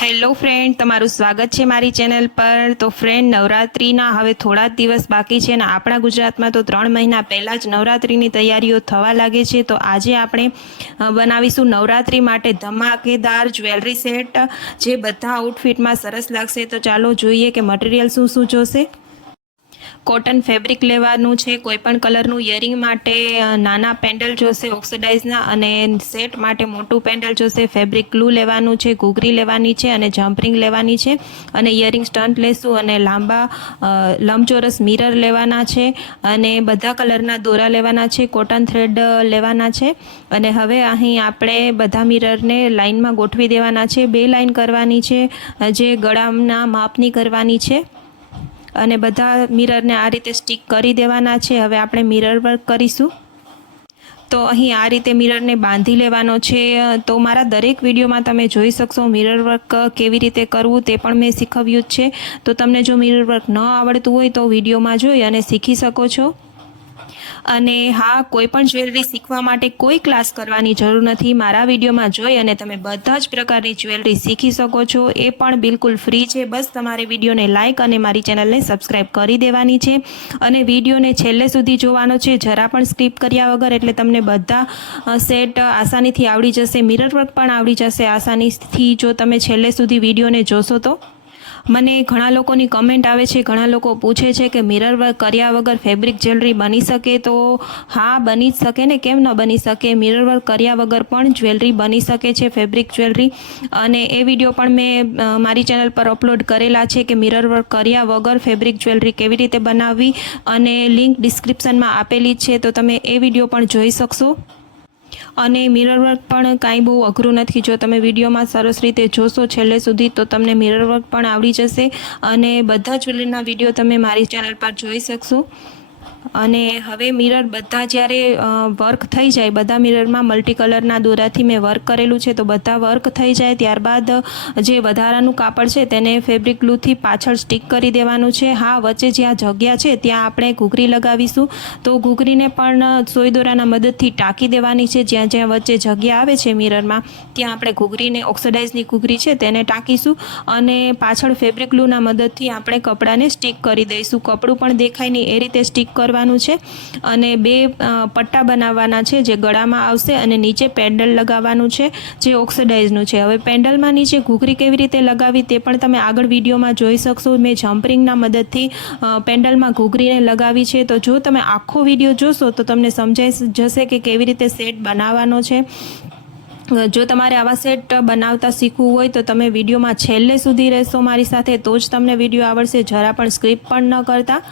Hello friend, તમારું સ્વાગત છે મારી ચેનલ પર। તો ફ્રેન્ડ, નવરાત્રિના હવે થોડા જ દિવસ બાકી છે ને આપણા ગુજરાતમાં તો 3 મહિના પહેલાં જ નવરાત્રિની તૈયારીઓ થવા લાગે છે। તો આજે આપણે બનાવીશું નવરાત્રિ માટે ધમાકેદાર જ્વેલરી સેટ, જે બધા આઉટફિટમાં સરસ લાગશે। તો ચાલો જોઈએ કે મટીરિયલ શું શું જોશે। કોટન ફેબ્રિક લેવાનું છે। કોઈપણ કલરનું ઇયરિંગ માટે નાના પેન્ડલ જોશે ઓક્સિડાઇઝના, અને સેટ માટે મોટું પેન્ડલ જોશે। ફેબ્રિક ગ્લુ લેવાનું છે, ઘૂઘરી લેવાની છે અને જમ્પરિંગ લેવાની છે, અને ઇયરિંગ સ્ટન્ટ લેશું, અને લાંબા લંબચોરસ મિરર લેવાના છે, અને બધા કલરના દોરા લેવાના છે, કોટન થ્રેડ લેવાના છે। અને હવે અહીં આપણે બધા મિરરને લાઇનમાં ગોઠવી દેવાના છે। 2 લાઇન કરવાની છે, જે ગળાના માપની કરવાની છે, અને બધા મિરરને આ રીતે સ્ટિક કરી દેવાના છે। હવે આપણે મિરર વર્ક કરીશું। તો અહીં આ રીતે મિરરને બાંધી લેવાનો છે। તો મારા દરેક વિડીયોમાં તમે જોઈ શકશો મિરર વર્ક કેવી રીતે કરવું તે પણ મેં શીખવ્યું જ છે। તો તમને જો મિરર વર્ક ન આવડતું હોય તો વિડીયોમાં જોઈ અને શીખી શકો છો। અને હા, કોઈ પણ જ્વેલરી શીખવા માટે કોઈ ક્લાસ કરવાની જરૂર નથી। મારા વિડીયોમાં જોઈ અને તમે બધા જ પ્રકારની જ્વેલરી શીખી શકો છો, એ પણ બિલકુલ ફ્રી છે। બસ તમારે વિડીયોને લાઇક અને મારી ચેનલને સબસ્ક્રાઈબ કરી દેવાની છે, અને વિડીયોને છેલ્લે સુધી જોવાનો છે, જરા પણ સ્કીપ કર્યા વગર। એટલે તમને બધા સેટ આસાનીથી આવડી જશે, મિરર વર્ક પણ આવડી જશે આસાનીથી, જો તમે છેલ્લે સુધી વિડીયોને જોશો તો। મને ઘણા લોકોની કમેન્ટ આવે છે, ઘણા લોકો પૂછે છે કે મિરર વર્ક કર્યા વગર ફેબ્રિક જ્વેલરી બની શકે? તો હા, બની જ શકે ને, કેમ ન બની શકે। મિરર વર્ક કર્યા વગર પણ જ્વેલરી બની શકે છે, ફેબ્રિક જ્વેલરી। અને એ વિડીયો પણ મેં મારી ચેનલ પર અપલોડ કરેલા છે કે મિરર વર્ક કર્યા વગર ફેબ્રિક જ્વેલરી કેવી રીતે બનાવવી, અને લિંક ડિસ્ક્રિપ્શનમાં આપેલી છે, તો તમે એ વિડીયો પણ જોઈ શકશો। અને મિરર વર્ક પણ કાંઈ બહુ અઘરું નથી, જો તમે વિડીયોમાં સરસ રીતે જોશો છેલ્લે સુધી તો તમને મિરર વર્ક પણ આવડી જશે, અને બધા જ્વેલરીના વિડીયો તમે મારી ચેનલ પર જોઈ શકશો। અને હવે મિરર બધા જ્યારે વર્ક થઈ જાય, બધા મિરરમાં મલ્ટી કલરના દોરાથી મેં વર્ક કરેલું છે, તો બધા વર્ક થઈ જાય ત્યારબાદ જે વધારાનું કાપડ છે તેને ફેબ્રિક ગ્લુથી પાછળ સ્ટિક કરી દેવાનું છે। હા, વચ્ચે જ્યાં જગ્યા છે ત્યાં આપણે ઘૂઘરી લગાવીશું, તો ઘૂઘરીને પણ સોય દોરાના મદદથી ટાંકી દેવાની છે। જ્યાં જ્યાં વચ્ચે જગ્યા આવે છે મિરરમાં, ત્યાં આપણે ઘૂઘરીને ઓક્સિડાઇઝની ઘૂઘરી છે તેને ટાંકીશું, અને પાછળ ફેબ્રિક ગ્લુના મદદથી આપણે કપડાને સ્ટિક કરી દઈશું। કપડું પણ દેખાય નહીં એ રીતે સ્ટિક કરવાનું છે, અને 2 પટ્ટા બનાવવાના છે જે ગળામાં આવશે, અને નીચે પેન્ડલ લગાવવાનું છે જે ઓક્સિડાઇઝનું છે। હવે પેન્ડલમાં નીચે ઘૂઘરી કેવી રીતે લગાવી તે પણ તમે આગળ વિડીયોમાં જોઈ શકશો। મેં જમ્પરિંગના મદદથી પેન્ડલમાં ઘૂઘરીને લગાવી છે, તો જો તમે આખો વિડીયો જોશો તો તમને સમજાઈ જશે કે કેવી રીતે સેટ બનાવવાનો છે। જો તમારે આવા સેટ બનાવતા શીખવું હોય તો તમે વિડીયોમાં છેલ્લે સુધી રહેશો મારી સાથે, તો જ તમને વિડીયો આવડશે, જરા પણ સ્ક્રીપ પણ ન કરતા।